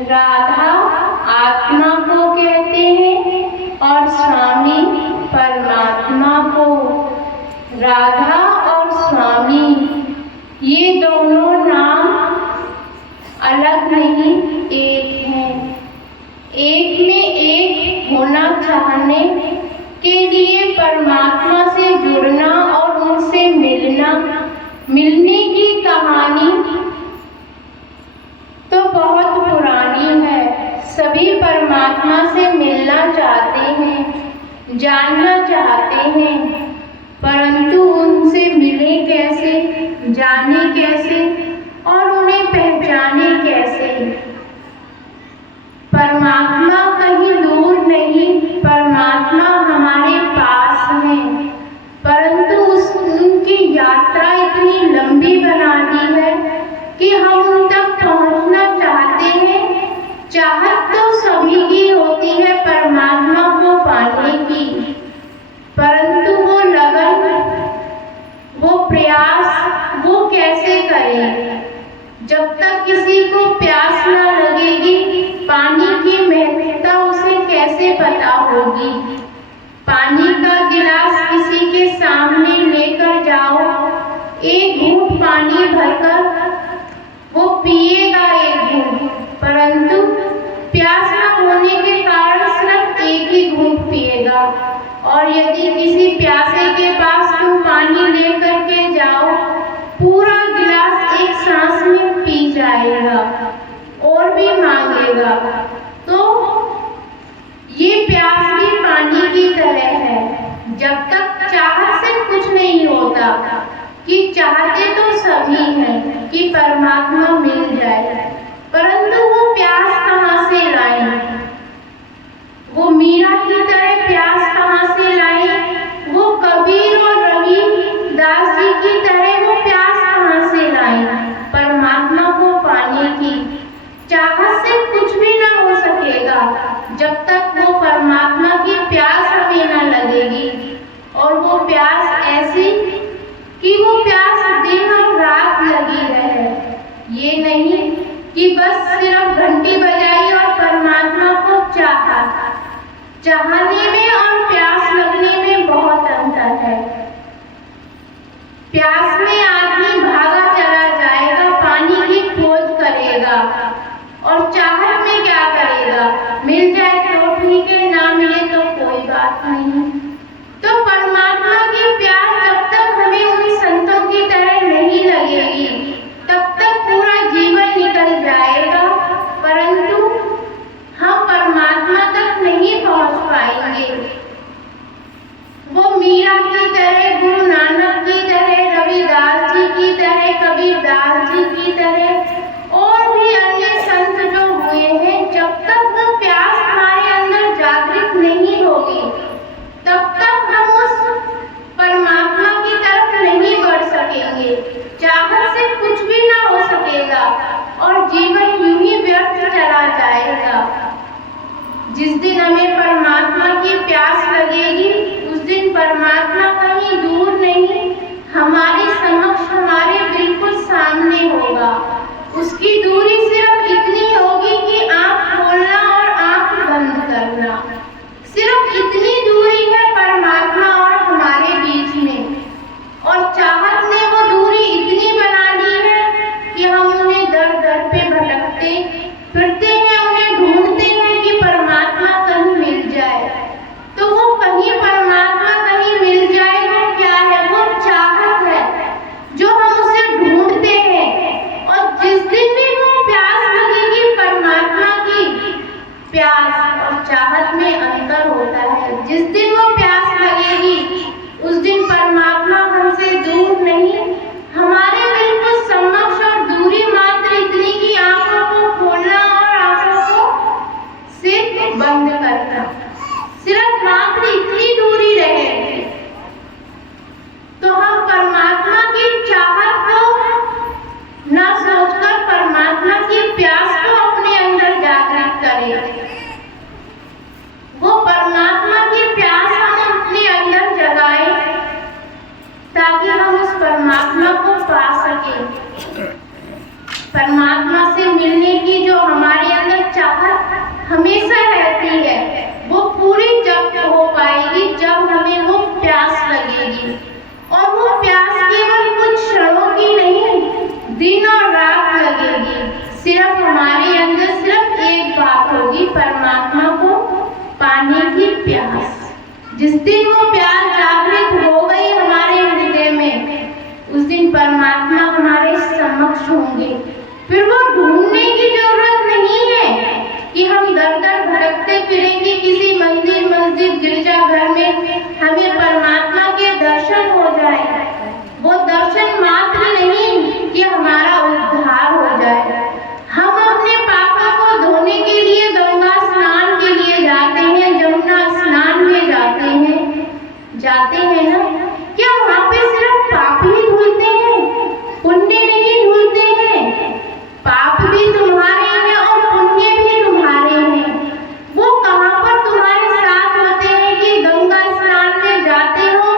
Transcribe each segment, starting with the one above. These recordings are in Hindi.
राधा आत्मा को कहते हैं और स्वामी परमात्मा को। राधा और स्वामी ये दोनों नाम अलग नहीं, एक हैं। एक में एक होना चाहने के लिए परमात्मा से जुड़ना और उनसे मिलने की कहानी तो बहुत पुरानी है। सभी परमात्मा से मिलना चाहते हैं, जानना चाहते हैं, परंतु उनसे मिले कैसे, जाने कैसे और उन्हें पहचाने कैसे। परमात्मा कहीं दूर नहीं, परमात्मा हमारे पास है, परंतु उनकी यात्रा इतनी लंबी बना दी है कि हम उन तक पहुंचना चाहते हैं। चाहत तो सभी की होती है परमात्मा को पाने की, परंतु वो लगन, वो प्रयास वो कैसे करें। जब तक किसी को प्यास न लगेगी, पानी की महत्ता उसे कैसे पता होगी। पानी का गिलास किसी के सामने लेकर जाओ, एक घूंट पानी भरकर वो पिएगा एक घूंट, परंतु प्यास न होने के कारण सिर्फ एक ही घूंट पिएगा। और यदि किसी प्यासे के पास तुम पानी लेकर के जाओ, पूरा गिलास एक सांस में पी जाएगा और भी मांगेगा। तो ये प्यास भी पानी की तरह है। जब तक चाहत से कुछ नहीं होता, कि चाहते तो सभी हैं कि परमात्मा मिल जाए, परंतु वो प्यास कहाँ से लाएं? वो मीरा की तरह प्यास कहाँ से लाएं? वो कबीर और रविदास जी की तरह वो प्यास कहाँ से लाएं? परमात्मा को पाने की चाहत से कुछ भी ना हो सकेगा जब तक वो परमात्मा की प्यास हमें न लगेगी। और वो प्यास ऐसी कि वो प्यास दिन और रात लगी रहे। ये नहीं कि बस सिर्फ घंटी बजाई और परमात्मा को चाहा। चाहने में और प्यास लगने में बहुत अंतर है। प्यास में आदमी भागा चला जाएगा, पानी की खोज करेगा, और चाहत में क्या करेगा? मिल जाए तो ठीक है, ना मिले तो कोई बात नहीं। तो परमात्मा की प्यास जब तक हमें उन संतों की तरह नहीं लगेगी, तब तक पूरा जीवन निकल जाएगा, परंतु हम परमात्मा तक नहीं पहुंच पाएंगे। वो मीरा की तरह, गुरु नानक की तरह, रविदास जी की तरह, कबीरदास जी की तरह और भी अन्य संत जो हुए हैं, जब तक वो प्यास हमारे अंदर जागृत नहीं होगी, तब तक हम उस परमात्मा की तरफ नहीं बढ़ सकेंगे। चाहत से कुछ भी ना हो सकेगा और जीवन यूं ही व्यर्थ चला जाएगा। जिस दिन हमें परमात्मा की प्यास लगेगी, उस दिन परमात्मा कहीं दूर नहीं, हमारे समक्ष, हमारे बिल्कुल सामने होगा। उसकी दूरी सिर्फ इतनी होगी कि आंख खोलना और आंख बंद करना, सिर्फ इतनी दूरी है परमात्मा और हमारे बीच में। और चाहत ने वो दूरी इतनी बना ली है कि हम उन्हें दर दर पे भटकते फिरते हैं, उन्हें ढूंढते हैं कि परमात्मा कहीं मिल जाए। तो वो कहीं परमात्मा कहीं मिल जाए वो क्या है? वो चाहत है जो हम उसे ढूंढते हैं। और जिस दिन भी वो प्यास लगेगी, परमात्मा की प्यास और चाहत में अंतर होता है। जिस दिन वो प्यास लगेगी, उस दिन परमात्मा हमसे दूर नहीं, हमारे बिल्कुल समक्ष, और दूरी मात्र इतनी कि आंखों को खोलना और आंखों को सिर्फ बंद करना, सिर्फ मात्र इतनी दूरी रहेगी। तो हम परमात्मा की चाहत को न सोचकर परमात्मा की प्यास को अपने अंदर जागृत करें। वो परमात्मा की प्यास हम अपने अंदर जगाएं ताकि हम उस परमात्मा को पा सकें। परमात्मा से मिलने की जो हमारे अंदर चाहत हमेशा रहती है, वो पूरी जब हो पाएगी जब हमें वो प्यास लगेगी। और वो प्यास केवल कुछ क्षणों की नहीं, दिन और रात लगेगी। सिर्फ हमारे अंदर सिर्फ एक बात होगी, परमात्मा को पाने की प्यास। जिस दिन वो प्यास जागृत हो गई हमारे हृदय में, उस दिन परमात्मा हमारे समक्ष होंगे। फिर वो ढूंढने की जरूरत नहीं है कि हम दर दर भटकते फिरेंगे किसी मंदिर मस्जिद गिरजाघर में हमें परमात्मा के दर्शन हो जाए। वो दर्शन मात्र नहीं कि हमारा उद्धार हो जाए। हम अपने पापों को धोने के लिए गंगा स्नान के लिए जाते हैं, जमुना स्नान में जाते हैं ना। क्या वहाँ पे सिर्फ पाप ही धुलते हैं, पुण्य नहीं धुलते हैं? पाप भी तुम्हारे हैं और पुण्य भी तुम्हारे हैं। वो कहाँ पर तुम्हारे साथ होते हैं कि गंगा स्नान में जाते हो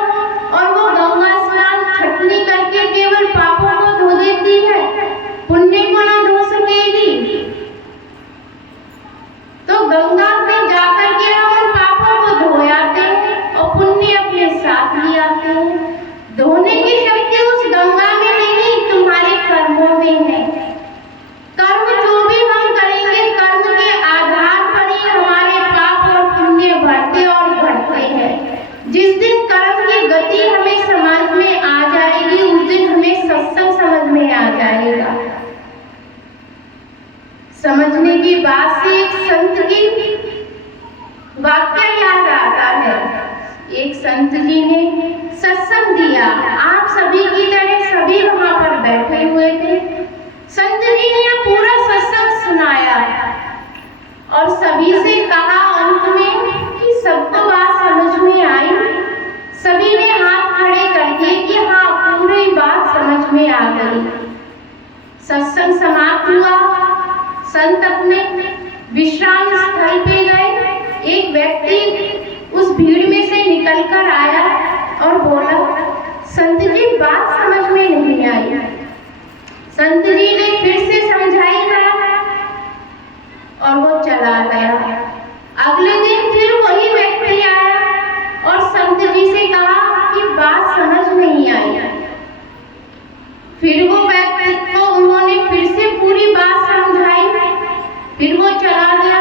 और वो गंगा स्नान छटनी करके केवल पापों को धो देती है, पुण्य को ना धो सकेगी। तो गंगा में जाकर के हम उन पापों को धो आते हैं और पुण्य अपने साथ ले आते हैं। धोने की शक्ति उस गंगा में नहीं, तुम्हारे कर्मों में है। कर्म जो भी हम करेंगे, कर्म के आधार पर ही हमारे पाप और पुण्य बढ़ते और घटते हैं। जिस दिन कर्म की गति हमें समझ में आ जाएगी, उस दिन हमें सत्संग समझ में आ जाएगा। समझने की बात से एक संत की वाक्य याद आता है। एक संत जी ने सत्संग दिया, आप सभी की तरह सभी वहां पर बैठे हुए थे। संत जी ने पूरा सत्संग सुनाया और सभी से कहा अंत में कि सबको बात समझ में आई। सभी ने हाथ खड़े कर दिए कि हाँ, पूरी बात समझ में आ गई। सत्संग समाप्त हुआ, संत अपने विश्राम स्थल पे गए। एक व्यक्ति उस भीड़ में से निकलकर आया और बोला, संत जी बात समझ में नहीं आई। संत जी ने फिर से समझाई और वो चला गया। अगले दिन फिर वही व्यक्ति आया और संत जी से कहा कि बात समझ नहीं आई। फिर वो व्यक्ति को उन्होंने फिर से पूरी बात समझाई, फिर वो चला गया।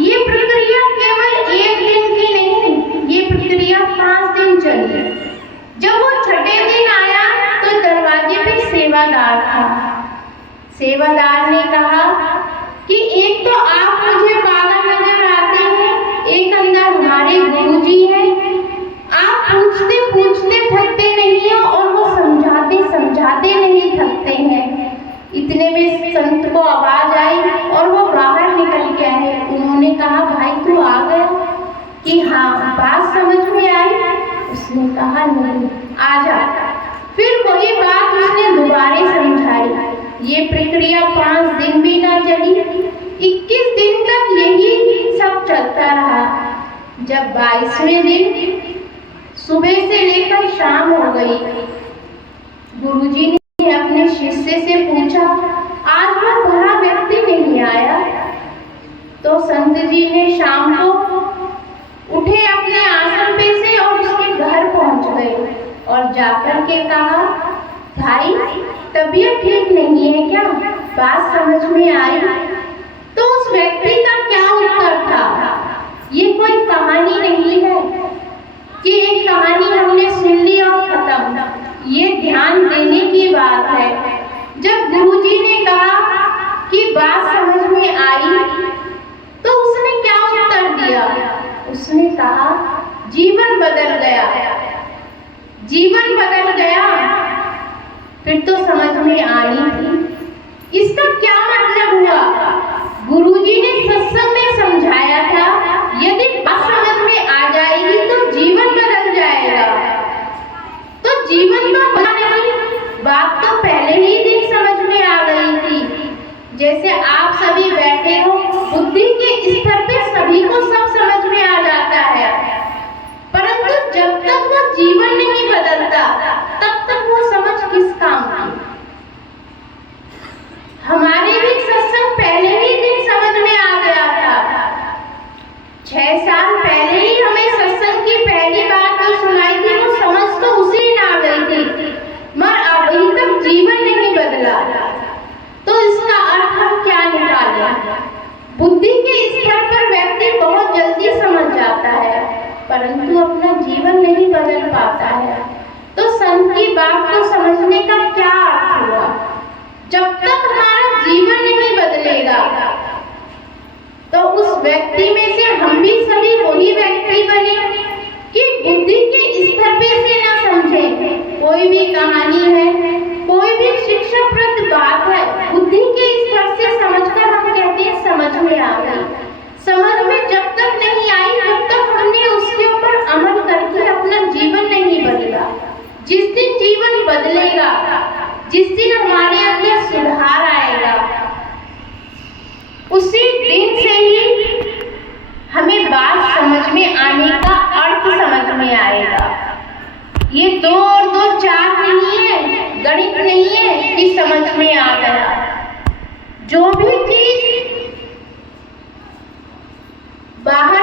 ये प्रक्रिया केवल एक दिन की नहीं, ये प्रक्रिया 5 दिन चली। जब वो छठे दिन आया तो दरवाजे पे सेवादार था। सेवादार ने कहा कि एक तो आप मुझे पागल नजर आते हैं, एक अंदर हमारे गुरुजी हैं। आप पूछते पूछते थकते नहीं हो और वो समझाते समझाते नहीं थकते हैं। इतने में संत को आवाज आई और वो बाहर निकल के आए। उन्होंने कहा, भाई तू आ गया? कि हाँ, बात समझ में आई? उसने कहा नहीं, आ जा। फिर वही बात उसने दोबारा समझाई। ये प्रक्रिया 5 दिन भी ना चली, 21 दिन तक यही सब चलता रहा। जब 22वें दिन सुबह से लेकर शाम हो गई, गुरुजी ने अपने शिष्य से पूछा, आज वो भला व्यक्ति नहीं आया? तो संत जी ने शाम को उठे अपने आसन पे से और उसके घर पहुंच गए और जाकर के कहा, भाई तबीयत ठीक नहीं है क्या? बात समझ में आई? तो उस व्यक्ति का क्या उत्तर था? ये कोई कहानी नहीं है कि एक कहानी हमने सुन ली और खत्म। ये ध्यान देने की बात है। जब गुरुजी ने कहा कि बात समझ में आई, तो उसने क्या उत्तर दिया? उसने कहा, जीवन बदल गया। जीवन बदल गया। फिर तो समझ में आनी थी। इसका क्या मतलब हुआ? गुरुजी ने सत्संग में समझाया था, यदि बात समझ में आ जाएगी तो जीवन बदल जाएगा। तो जीवन तो बदला नहीं, बात तो पहले ही दिन समझ में आ गई थी। जैसे आप सभी बैठे हो, बुद्धि के स्तर पे सभी को सब समझ में आ जाता है, परंतु जब तक वो जीवन नहीं बदलता तब तक वो समझ किस काम की। हमारे भी सत्संग पहले ही दिन समझ में आ है कि समझ में आ गया। जो भी चीज बाहर